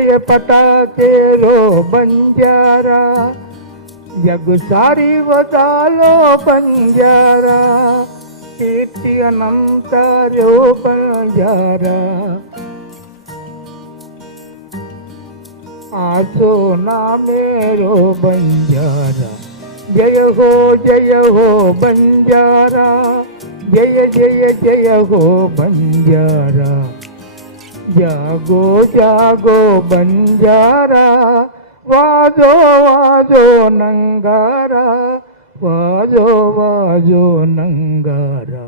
जय पताके लो बंजारा, जग सारी वदालो बंजारा, कीर्ति अनंत रो बंजारा, आसो नामेरो बंजारा, जय हो बंजारा, जय जय जय हो बंजारा, जागो जागो बंजारा, वाजो वाजो नंगारा, वाजो वाजो नंगारा।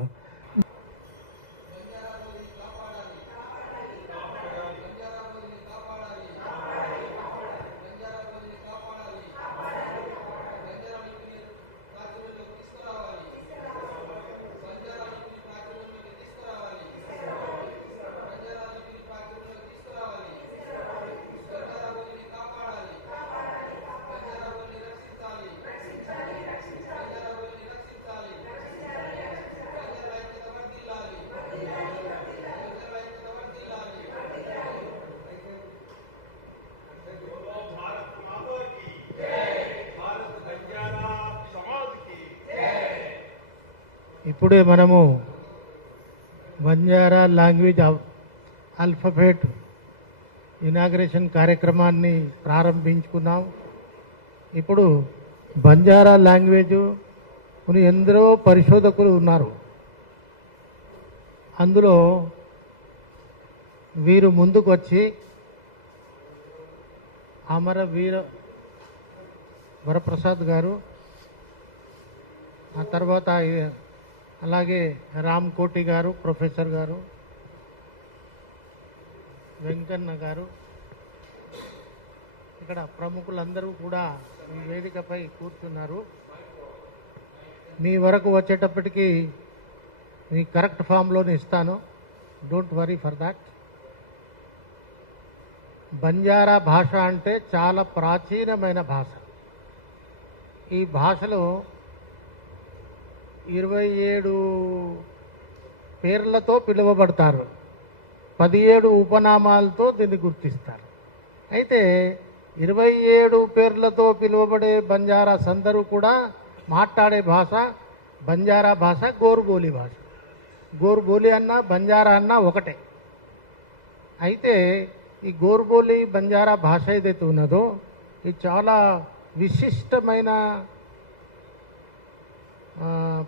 ఇప్పుడే మనము బంజారా లాంగ్వేజ్ ఆల్ఫబెట్ ఇనాగ్రేషన్ కార్యక్రమాన్ని ప్రారంభించుకున్నాం. ఇప్పుడు బంజారా లాంగ్వేజ్ ఎందరో పరిశోధకులు ఉన్నారు. అందులో వీరు ముందుకు వచ్చి అమరవీర వరప్రసాద్ గారు, ఆ తర్వాత అలాగే రామ్ కోటి గారు, ప్రొఫెసర్ గారు, వెంకన్న గారు, ఇక్కడ ప్రముఖులందరూ కూడా ఈ వేదికపై కూర్చున్నారు. మీ వరకు వచ్చేటప్పటికి మీ కరెక్ట్ ఫామ్లోనే ఇస్తాను, don't worry for that. Banjara భాష అంటే చాలా ప్రాచీనమైన భాష. ఈ భాషలో 27 పేర్లతో పిలువబడతారు, 17 ఉపనామాలతో దీన్ని గుర్తిస్తారు. అయితే 27 పేర్లతో పిలువబడే బంజారాస్ అందరూ కూడా మాట్లాడే భాష బంజారా భాష, గోర్బోలి భాష. గోర్బోలి అన్నా బంజారా అన్నా ఒకటే. అయితే ఈ గోర్బోలి బంజారా భాష ఏదైతే ఉన్నదో ఇది చాలా విశిష్టమైన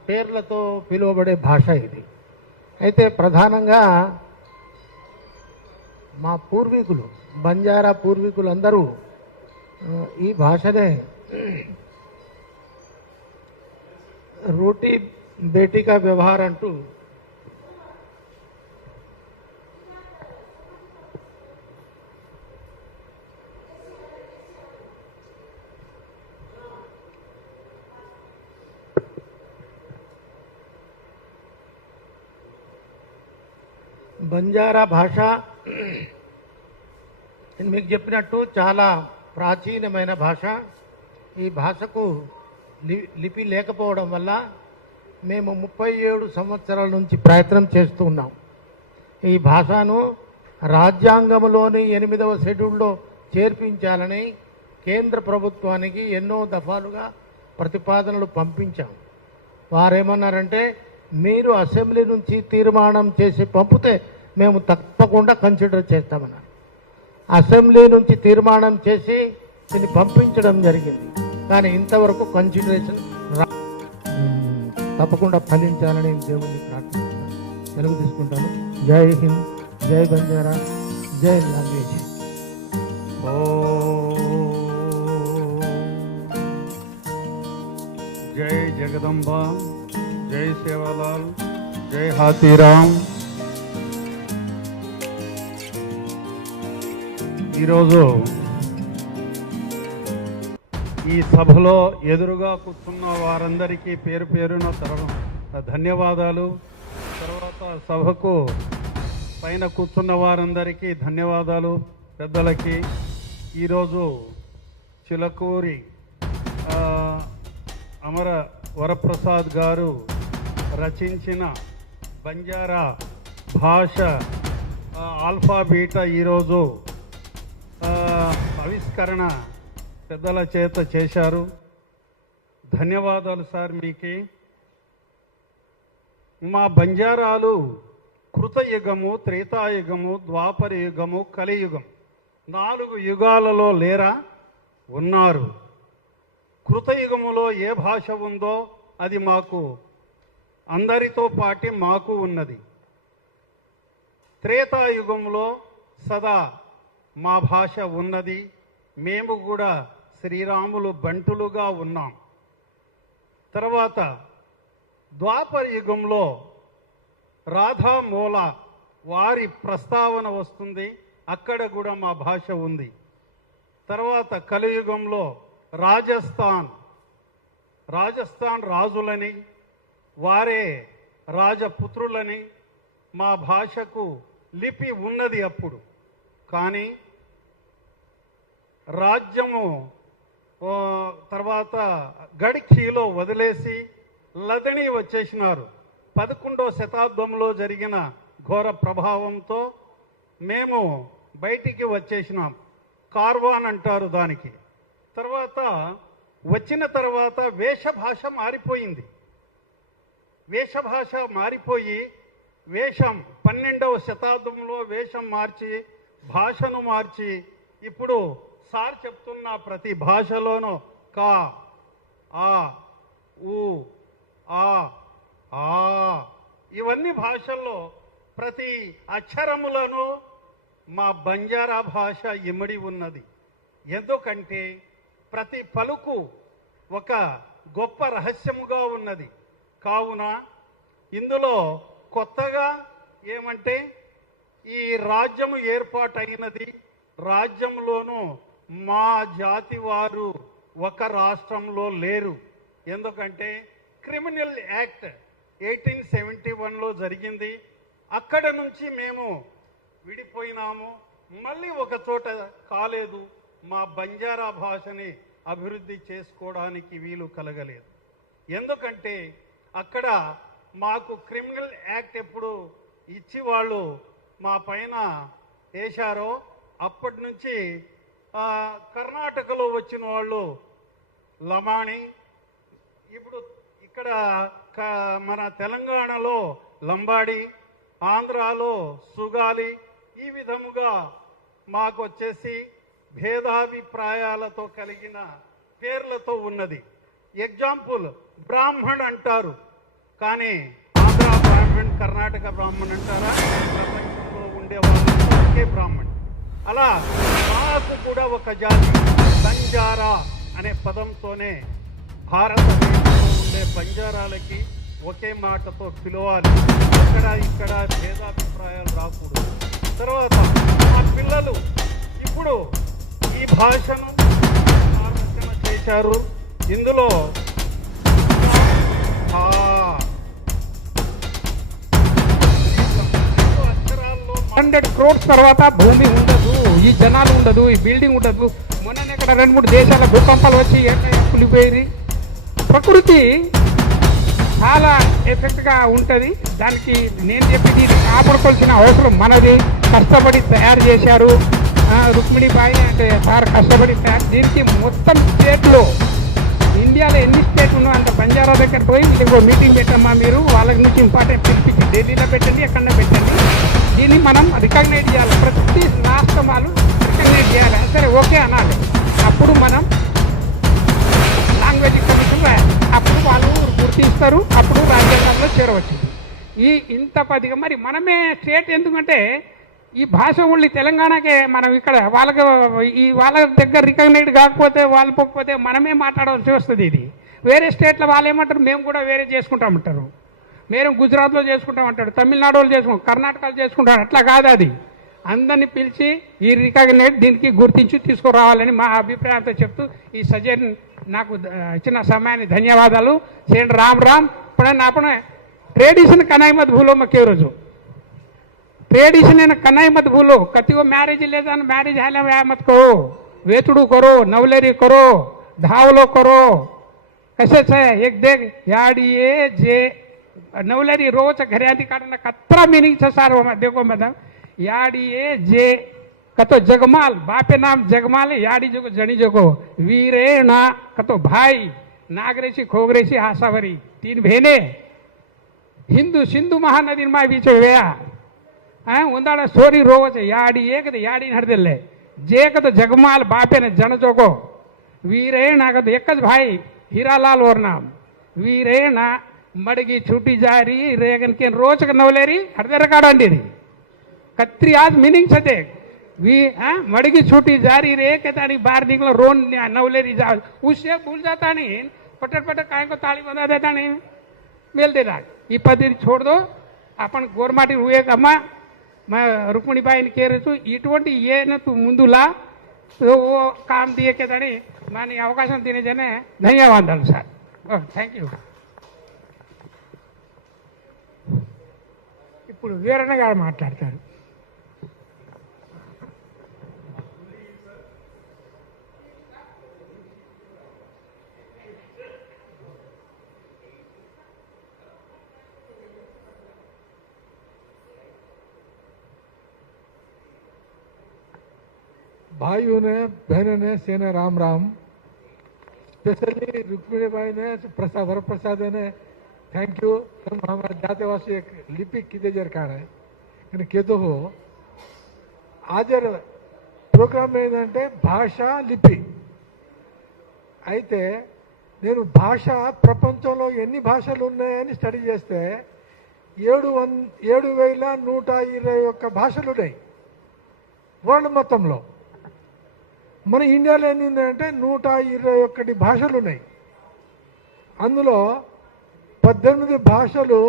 పేర్లతో పిలువబడే భాష ఇది. అయితే ప్రధానంగా మా పూర్వీకులు, బంజారా పూర్వీకులు అందరూ ఈ భాషనే రోటీ బేటీకా వ్యవహార్ అంటూ బంజారా భాష మీకు చెప్పినట్టు చాలా ప్రాచీనమైన భాష. ఈ భాషకు లిపి లేకపోవడం వల్ల మేము 37 సంవత్సరాల నుంచి ప్రయత్నం చేస్తూ ఉన్నాం. ఈ భాషను రాజ్యాంగంలోని 8వ షెడ్యూల్లో చేర్పించాలని కేంద్ర ప్రభుత్వానికి ఎన్నో దఫాలుగా ప్రతిపాదనలు పంపించాం. వారేమన్నారంటే, మీరు అసెంబ్లీ నుంచి తీర్మానం చేసి పంపితే మేము తప్పకుండా కన్సిడర్ చేస్తామన్నారు. అసెంబ్లీ నుంచి తీర్మానం చేసి దీన్ని పంపించడం జరిగింది, కానీ ఇంతవరకు కన్సిడరేషన్ తప్పకుండా ఫలించాలని దేవుణ్ణి ప్రార్థిస్తున్నాను. సెలవు తీసుకుంటాను. జై హింద్, జై బంజారా, జై లాంగ్వేజ్. జై జగదంబ, జై సేవాలాల్, జై హాతీరామ్. ఈరోజు ఈ సభలో ఎదురుగా కూర్చున్న వారందరికీ పేరు పేరున ధన్యవాదాలు. తర్వాత సభకు పైన కూర్చున్న వారందరికీ ధన్యవాదాలు, పెద్దలకి. ఈరోజు చిలకూరి అమర వరప్రసాద్ గారు రచించిన బంజారా భాష ఆల్ఫాబీటా ఈరోజు ఆవిష్కరణ పెద్దల చేత చేశారు. ధన్యవాదాలు సార్ మీకి. మా బంజారాలు కృతయుగము, త్రేతాయుగము, ద్వాపర యుగము, కలియుగం 4 యుగాలలో లేరా? ఉన్నారు. కృతయుగములో ఏ భాష ఉందో అది మాకు అందరితో పాటి మాకు ఉన్నది. త్రేతాయుగంలో సదా మా భాష ఉన్నది. మేము కూడా శ్రీరాములు బంటులుగా ఉన్నాం. తర్వాత ద్వాపర యుగంలో రాధామూల వారి ప్రస్తావన వస్తుంది. అక్కడ కూడా మా భాష ఉంది. తర్వాత కలియుగంలో రాజస్థాన్ రాజులని, వారే రాజపుత్రులని మా భాషకు లిపి ఉన్నది అప్పుడు. కానీ రాజ్యము తర్వాత గడిఖీలో వదిలేసి లదణి వచ్చేసినారు. 11వ శతాబ్దంలో జరిగిన ఘోర ప్రభావంతో మేము బయటికి వచ్చేసినాం. కార్వాన్ అంటారు దానికి. తర్వాత వచ్చిన తర్వాత వేషభాష మారిపోయింది. వేషభాష మారిపోయి వేషం 12వ శతాబ్దంలో వేషం మార్చి భాషను మార్చి ఇప్పుడు సార్ చెప్తున్న ప్రతి భాషలోనూ కా, ఆ, ఊ, ఆ, ఆ ఇవన్నీ భాషల్లో ప్రతి అక్షరములను మా బంజారా భాష ఇమిడి ఉన్నది. ఎందుకంటే ప్రతి పలుకు ఒక గొప్ప రహస్యముగా ఉన్నది. కావున ఇందులో కొత్తగా ఏమంటే ఈ రాజ్యము ఏర్పాటైనది. రాజ్యంలోనూ మా జాతి వారు ఒక రాష్ట్రంలో లేరు. ఎందుకంటే క్రిమినల్ యాక్ట్ 1871లో జరిగింది. అక్కడ నుంచి మేము విడిపోయినాము. మళ్ళీ ఒక చోట కాలేదు. మా బంజారా భాషని అభివృద్ధి చేసుకోవడానికి వీలు కలగలేదు. ఎందుకంటే అక్కడ మాకు క్రిమినల్ యాక్ట్ ఎప్పుడు ఇచ్చి వాళ్ళు మా పైన వేశారో అప్పటి నుంచి కర్ణాటకలో వచ్చిన వాళ్ళు లమాణి, ఇప్పుడు ఇక్కడ మన తెలంగాణలో లంబాడి, ఆంధ్రాలో సుగాలి, ఈ విధముగా మాకు వచ్చేసి భేదాభిప్రాయాలతో కలిగిన పేర్లతో ఉన్నది. ఎగ్జాంపుల్ బ్రాహ్మణ్ అంటారు, కానీ ఆంధ్ర బ్రాహ్మణ్, కర్ణాటక బ్రాహ్మణ్ అంటారా? ప్రపంచంలో ఉండే వాళ్ళు ఒకే బ్రాహ్మణ్. అలా మాకు కూడా ఒక జాతి బంజారా అనే పదంతోనే భారతదేశంలో ఉండే బంజారాలకి ఒకే మాటతో పిలవాలి. ఇక్కడ భేదాభిప్రాయాలు రాకూడదు. తర్వాత మా పిల్లలు ఇప్పుడు ఈ భాషను ఆలోచన చేశారు. ఇందులో 100 crores తర్వాత భూమి ఉండదు, ఈ జనాలు ఉండదు, ఈ బిల్డింగ్ ఉండదు. మొన్న ఇక్కడ 2-3 దేశాల భూకంపాలు వచ్చి కూలిపోయింది. ప్రకృతి చాలా ఎఫెక్ట్గా ఉంటుంది. దానికి నేను చెప్పేది ఇది కాపాడుకోవాల్సిన అవసరం మనది. కష్టపడి తయారు చేశారు రుక్మిణిబాయి అంటే సార్ కష్టపడి తయారు. దీనికి మొత్తం స్టేట్లో ఇండియాలో ఎన్ని స్టేట్ ఉన్నాయో అంత బంజారా దగ్గర పోయి ఇంకో మీటింగ్ పెట్టమ్మా, మీరు వాళ్ళ నుంచి ఇంపార్టెంట్ పిలిపించి ఢిల్లీలో పెట్టండి, ఎక్కడన్నా పెట్టండి. దీన్ని మనం రికగ్నైజ్ చేయాలి. ప్రతి రాష్ట్రం వాళ్ళు రికగ్నైజ్ చేయాలి. సరే ఓకే అనాలి. అప్పుడు మనం లాంగ్వేజ్ కమిషన్ రాయాలి. అప్పుడు వాళ్ళు గుర్తిస్తారు. అప్పుడు రాజ్యాంగంలో చేరవచ్చు. ఇంత పదిగా మరి మనమే స్టేట్ ఎందుకంటే ఈ భాష ఉండి తెలంగాణకే మనం ఇక్కడ వాళ్ళ దగ్గర రికగ్నైజ్ కాకపోతే వాళ్ళు పోకపోతే మనమే మాట్లాడవలసి వస్తుంది. ఇది వేరే స్టేట్లో వాళ్ళు ఏమంటారు, మేము కూడా వేరే చేసుకుంటామంటారు. మేము గుజరాత్లో చేసుకుంటామంటాడు, తమిళనాడు వాళ్ళు చేసుకుంటాం, కర్ణాటకలో చేసుకుంటాం. అట్లా కాదు. అది అందరినీ పిలిచి ఈ రికగ్నైజ్ దీనికి గుర్తించి తీసుకురావాలని మా అభిప్రాయంతో చెప్తూ ఈ సజెషన్ నాకు ఇచ్చిన సమయాన్ని ధన్యవాదాలు. सेठ राम राम पण आपण ट्रेडिशन कनाई मत भूलो मग रोजू ट्रेडिशन है कनाई मत भूलो. कति वो मैरेज ले जाना मैरेज है व्या मत करो, वेचड़ू करो, नवलेरी करो, धावलो करो. कसेच है एक देख याडिये जे नवलेरी रोज घरे आधी काढणं कत्रा मिनिंग सार देखो मॅडम याडिये जे कतो जगमाल बापे नाम जगमाल याडी जोगो जणी जोगो वीरे ना कतो भाई नागरेशी खोगरेशी आसावरी 3 बहने हिंदू सिंधु महानदी मा बीच वेया उंदाड़ा सोरी रोवच याडी एक याडी हरदे जे कतो जगमाल बापे ने जण जोगो वीरे ना कतो एक भाई हीरालाल और नाम वीरे ना मड़गी छूटी जारी रेगन के रोज नवलेरी हरदे रिकॉर्ड अंडी कत्री आज मीनिंग सदे वी मड़गी छूटी जारी रे के तानी बाहर निकलो रोन नवलेरी जा उससे भूल जाता नहीं पटक पटक काय को ताली बंधा देता नहीं मेल देता ये पद्धति छोड़ दो अपन गोरमाटी हुए अम्मा मैं रुक्मिणीबाई ने कह रही हूँ इటువంటి ये न तू मुंदुला तो वो काम दिए के तानी मानी అవకాశం देने जने ధన్యవాదాలు సార్ థ్యాంక్ యూ ఇప్పుడు వీరన్న గారు మాట్లాడతారు भाइयों ने बहनों ने सेना राम राम स्पेशली रुक्मिणी भाई ने प्रसाद वर प्रसाद ने थैंक यू हम हमारे जातेवासी एक लिपि किते जर का है కానీ కేతో హాజరు ప్రోగ్రామ్ ఏంటంటే భాష లిపి అయితే నేను భాష ప్రపంచంలో ఎన్ని భాషలు ఉన్నాయని స్టడీ చేస్తే 7,121 భాషలు ఉన్నాయి వరల్డ్ మొత్తంలో మన ఇండియాలో ఎన్ని ఉన్నాయంటే 121 భాషలు ఉన్నాయి అందులో 18 భాషలు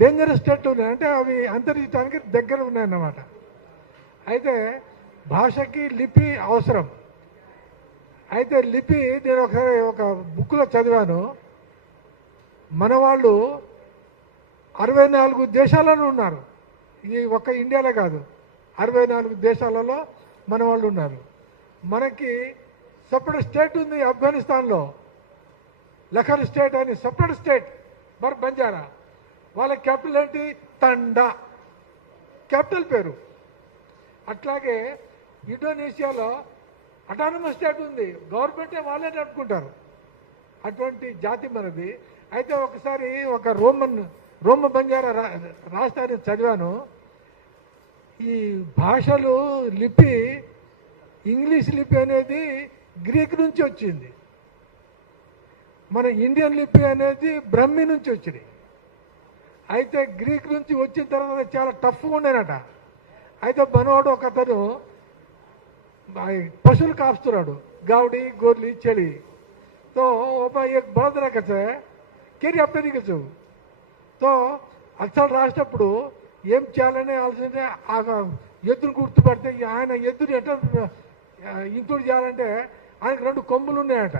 డేంజరస్ స్టేట్ ఉన్నాయి అంటే అవి అంతరించడానికి దగ్గర ఉన్నాయన్నమాట అయితే భాషకి లిపి అవసరం అయితే లిపి నేను ఒకసారి ఒక బుక్లో చదివాను మన వాళ్ళు 64 దేశాలలో ఉన్నారు ఇది ఒక ఇండియాలో కాదు 64 దేశాలలో మన వాళ్ళు ఉన్నారు మనకి సపరేట్ స్టేట్ ఉంది ఆఫ్ఘనిస్తాన్లో లఖర్ స్టేట్ అని సపరేట్ స్టేట్ మరి బంజారా వాళ్ళ క్యాపిటల్ ఏంటి తండా క్యాపిటల్ పేరు అట్లాగే ఇండోనేషియాలో అటానమస్ స్టేట్ ఉంది గవర్నమెంటే వాళ్ళే నడుపుకుంటారు అటువంటి జాతి మనది అయితే ఒకసారి ఒక రోమ బంజారా రాష్ట్రాన్ని చదివాను ఈ భాషలు లిపి ఇంగ్లీష్ లిపి అనేది గ్రీక్ నుంచి వచ్చింది మన ఇండియన్ లిపి అనేది బ్రహ్మి నుంచి వచ్చింది అయితే గ్రీక్ నుంచి వచ్చిన తర్వాత చాలా టఫ్గా ఉండేనట అయితే మనవాడు ఒక అతను పశువులు కాపుస్తున్నాడు गावड़ी गोरली चली तो एक बड़द रखे केरी अपने दिखो तो అక్షరాలు రాసేటప్పుడు ఏం చేయాలని ఆలోచన ఎద్దును గుర్తుపడితే ఆయన ఎద్దుని ఎట్లా ఇంక్లూడ్ చేయాలంటే ఆయనకు 2 కొమ్ములు ఉన్నాయట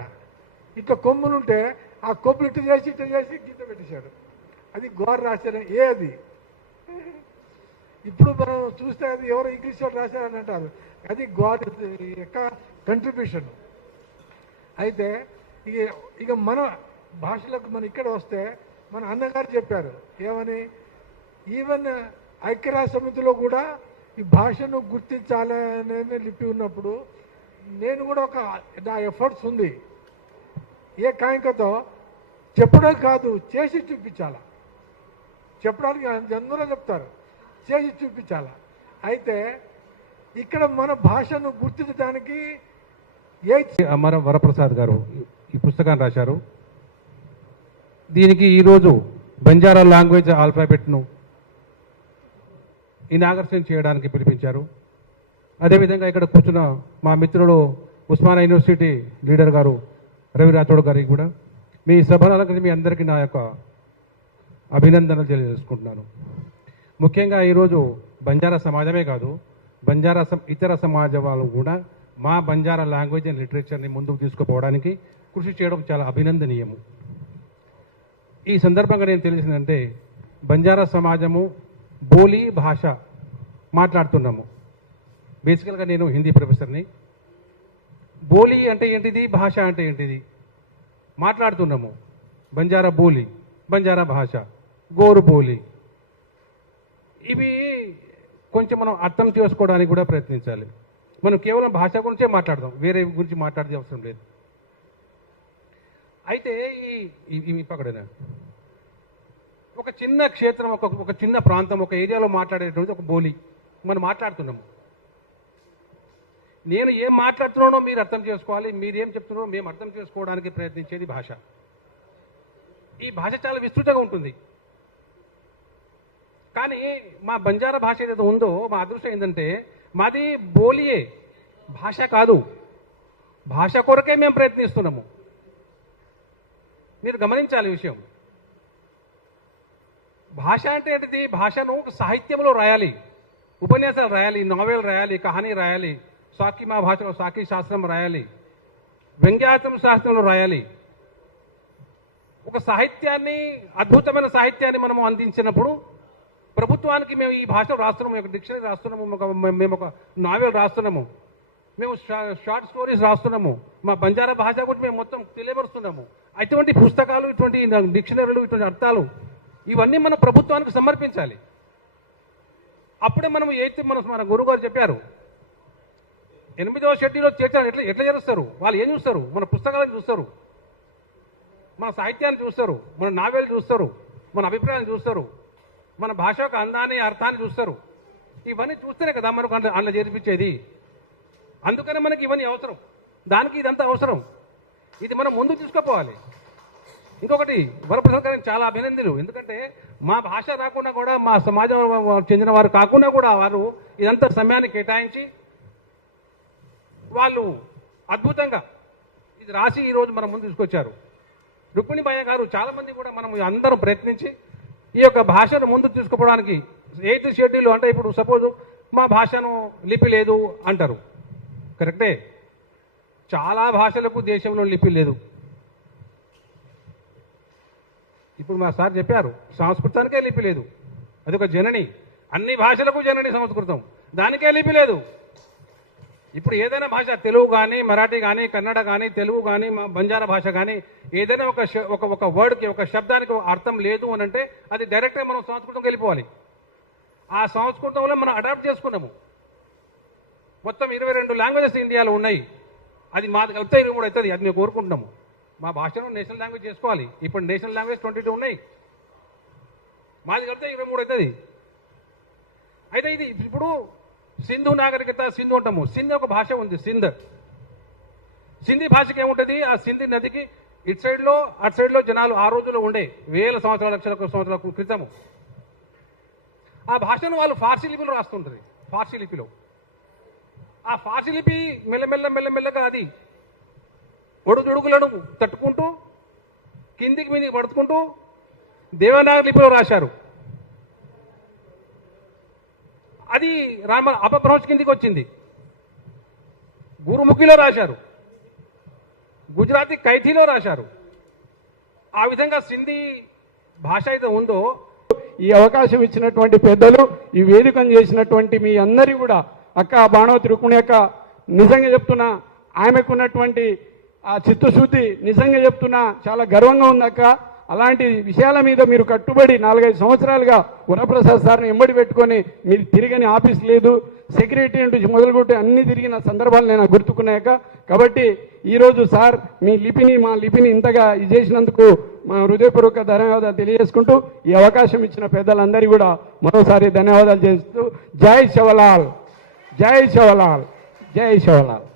ఇట్లా కొమ్ములు ఉంటే ఆ కొమ్ములు ఇట్లా చేసి గీత పెట్టేశాడు అది గోర రాశారు అది ఇప్పుడు మనం చూస్తే అది ఎవరో ఇంగ్లీష్ వాళ్ళు రాశారని అంటారు అది గోర యొక్క కంట్రిబ్యూషన్ అయితే ఇక మన భాషలకు మనం ఇక్కడ వస్తే మన అన్నగారు చెప్పారు ఏమని ఈవెన్ ఐక్యరాజ్య సమితిలో కూడా ఈ భాషను గుర్తించాలనే లిపి ఉన్నప్పుడు నేను కూడా ఒక నా ఎఫర్ట్స్ ఉంది ఏ కాయంకతో చెప్పడం కాదు చేసి చూపించాల చెప్పడానికి అందరూ చెప్తారు చేసి చూపించాల అయితే ఇక్కడ మన భాషను గుర్తించడానికి అమర వరప్రసాద్ గారు ఈ పుస్తకాన్ని రాశారు దీనికి ఈరోజు బంజారా లాంగ్వేజ్ ఆల్ఫాబెట్ను ఇనాగరేషన్ చేయడానికి పిలిపించారు అదేవిధంగా ఇక్కడ కూర్చున్న మా మిత్రుడు ఉస్మానియా యూనివర్సిటీ లీడర్ గారు రవి రాథోడ్ గారికి కూడా మీ సభలకు మీ అందరికీ నా యొక్క అభినందనలు తెలియజేసుకుంటున్నాను ముఖ్యంగా ఈరోజు బంజారా సమాజమే కాదు బంజారా ఇతర సమాజ వాళ్ళు కూడా మా బంజారా లాంగ్వేజ్ అండ్ లిటరేచర్ని ముందుకు తీసుకుపోవడానికి కృషి చేయడం చాలా అభినందనీయము ఈ సందర్భంగా నేను తెలిసిందంటే బంజారా సమాజము బోలీ భాష మాట్లాడుతున్నాము బేసికల్గా నేను హిందీ ప్రొఫెసర్ని బోలీ అంటే ఏంటిది భాష అంటే ఏంటిది మాట్లాడుతున్నాము బంజారా బోలీ బంజారా భాష గోరు బోలీ ఇవి కొంచెం మనం అర్థం చేసుకోవడానికి కూడా ప్రయత్నించాలి మనం కేవలం భాష గురించే మాట్లాడదాం, వేరే గురించి మాట్లాడే అవసరం లేదు. అయితే ఈ పక్కడనే ఒక చిన్న క్షేత్రం, ఒక చిన్న ప్రాంతం, ఒక ఏరియాలో మాట్లాడేటువంటి ఒక బోలి మనం మాట్లాడుతున్నాము. నేను ఏం మాట్లాడుతున్నానో మీరు అర్థం చేసుకోవాలి, మీరు ఏం చెప్తున్నారో మేము అర్థం చేసుకోవడానికి ప్రయత్నించేది భాష. ఈ భాష చాలా విస్తృతంగా ఉంటుంది. కానీ మా బంజారా భాష ఏదైతే ఉందో, మా అదృష్టం ఏంటంటే మాది బోలియే, భాష కాదు. భాష కొరకే మేము ప్రయత్నిస్తున్నాము. మీరు గమనించాలి ఈ విషయం. భాష అంటే ఏంటిది? భాషను సాహిత్యంలో రాయాలి, ఉపన్యాసాలు రాయాలి, నావెల్ రాయాలి, కహానీ రాయాలి, సాకి మా భాషలో సాకి శాస్త్రం రాయాలి, వ్యంగ్యాత్మక శాస్త్రంలో రాయాలి. ఒక సాహిత్యాన్ని, అద్భుతమైన సాహిత్యాన్ని మనము అందించినప్పుడు ప్రభుత్వానికి మేము ఈ భాషలో రాస్తున్నాము, ఒక డిక్షనరీ రాస్తున్నాము, మేము ఒక నావెల్ రాస్తున్నాము, మేము షార్ట్ స్టోరీస్ రాస్తున్నాము, మా బంజారా భాష గురించి మేము మొత్తం తెలియపరుస్తున్నాము. అటువంటి పుస్తకాలు, ఇటువంటి డిక్షనరీలు, ఇటువంటి అర్థాలు ఇవన్నీ మనం ప్రభుత్వానికి సమర్పించాలి. అప్పుడే మనం మన గురుగారు చెప్పారు, 8వ షెడ్యూల్లో చేర్చారు. ఎట్లా చేస్తారు? వాళ్ళు ఏం చూస్తారు? మన పుస్తకాలను చూస్తారు, మన సాహిత్యాన్ని చూస్తారు, మన నావెల్ చూస్తారు, మన అభిప్రాయాన్ని చూస్తారు, మన భాష యొక్క అందాన్ని, అర్థాన్ని చూస్తారు. ఇవన్నీ చూస్తేనే కదా మనకు అందులో చేర్పించేది. అందుకనే మనకి ఇవన్నీ అవసరం, దానికి ఇదంతా అవసరం. ఇది మనం ముందు తీసుకుపోవాలి. ఇంకొకటి, వరప్రసాద్ గారికి చాలా అభినందనలు. ఎందుకంటే మా భాష రాకుండా కూడా, మా సమాజం చెందిన వారు కాకుండా కూడా వారు ఇదంతా సమయాన్ని కేటాయించి వాళ్ళు అద్భుతంగా ఇది రాసి ఈరోజు మన ముందు తీసుకొచ్చారు. రుక్మిణిబాయ గారు, చాలామంది కూడా మనం అందరూ ప్రయత్నించి ఈ యొక్క భాషను ముందు తీసుకుపోవడానికి 8th షెడ్యూల్ అంటే ఇప్పుడు సపోజ్ మా భాషను లిపి లేదు అంటారు, కరెక్టే. చాలా భాషలకు దేశంలో లిపి లేదు. ఇప్పుడు మా సార్ చెప్పారు, సంస్కృతానికే లిపి లేదు. అదొక జనని, అన్ని భాషలకు జనని సంస్కృతం, దానికే లిపి లేదు. ఇప్పుడు ఏదైనా భాష, తెలుగు కానీ, మరాఠీ కానీ, కన్నడ కానీ, తెలుగు కానీ, బంజారా భాష కానీ, ఏదైనా ఒక వర్డ్కి, ఒక శబ్దానికి అర్థం లేదు అని అంటే అది డైరెక్ట్గా మనం సంస్కృతంకి వెళ్ళిపోవాలి. ఆ సంస్కృతంలో మనం అడాప్ట్ చేసుకున్నాము. మొత్తం 22 లాంగ్వేజెస్ ఇండియాలో ఉన్నాయి. అది మాది కలిపితే 23 అవుతుంది. అది మేము కోరుకుంటున్నాము. మా భాషను నేషనల్ లాంగ్వేజ్ చేసుకోవాలి. ఇప్పుడు నేషనల్ లాంగ్వేజ్ 22 ఉన్నాయి, మాది కలిపితే 23 అవుతుంది. అయితే ఇది ఇప్పుడు సింధు నాగరికత, సింధు అంటాము. సింధ్ ఒక భాష ఉంది, సింధీ భాషకి ఏముంటుంది? ఆ సింధీ నదికి ఇటు సైడ్లో అటు సైడ్లో జనాలు ఆ రోజుల్లో ఉండే, వేల సంవత్సరాల, లక్షల సంవత్సరాల క్రితము. ఆ భాషను వాళ్ళు ఫార్సీ లిపిలో రాస్తుంటారు. ఫార్సీ లిపిలో ఆ ఫార్సీ లిపి మెల్లమెల్లగా అది ఒడుదుడుకులను తట్టుకుంటూ కిందికి మీదికి పడుకుంటూ దేవనాగరి లిపిలో రాశారు. అది అపభ్రంశ కిందికి వచ్చింది. గురుముఖిలో రాశారు, గుజరాతీ కైథీలో రాశారు. ఆ విధంగా సింధీ భాష అయితే ఉందో, ఈ అవకాశం ఇచ్చినటువంటి పెద్దలు, ఈ వేదికను చేసినటువంటి మీ అందరి కూడా, అక్క బాణవతి రుక్మిణి అక్క, నిజంగా చెప్తున్నా, ఆమెకున్నటువంటి ఆ చిత్తశుద్ధి నిజంగా చెప్తున్నా చాలా గర్వంగా ఉంది అక్క. అలాంటి విషయాల మీద మీరు కట్టుబడి 4-5 సంవత్సరాలుగా వరప్రసాద్ సార్ని ఎంబడి పెట్టుకొని మీరు తిరిగని ఆఫీస్ లేదు, సెక్రటరీ నుంచి మొదలుకొట్టి అన్ని తిరిగిన సందర్భాలు నేను గుర్తుకున్నాక. కాబట్టి ఈరోజు సార్ మీ లిపిని, మా లిపిని ఇంతగా ఇది చేసినందుకు మా హృదయపూర్వక ధన్యవాదాలు తెలియజేసుకుంటూ, ఈ అవకాశం ఇచ్చిన పెద్దలందరికీ కూడా మరోసారి ధన్యవాదాలు చేస్తూ, జై శివలాల్, జై శివలాల్, జై శివలాల్.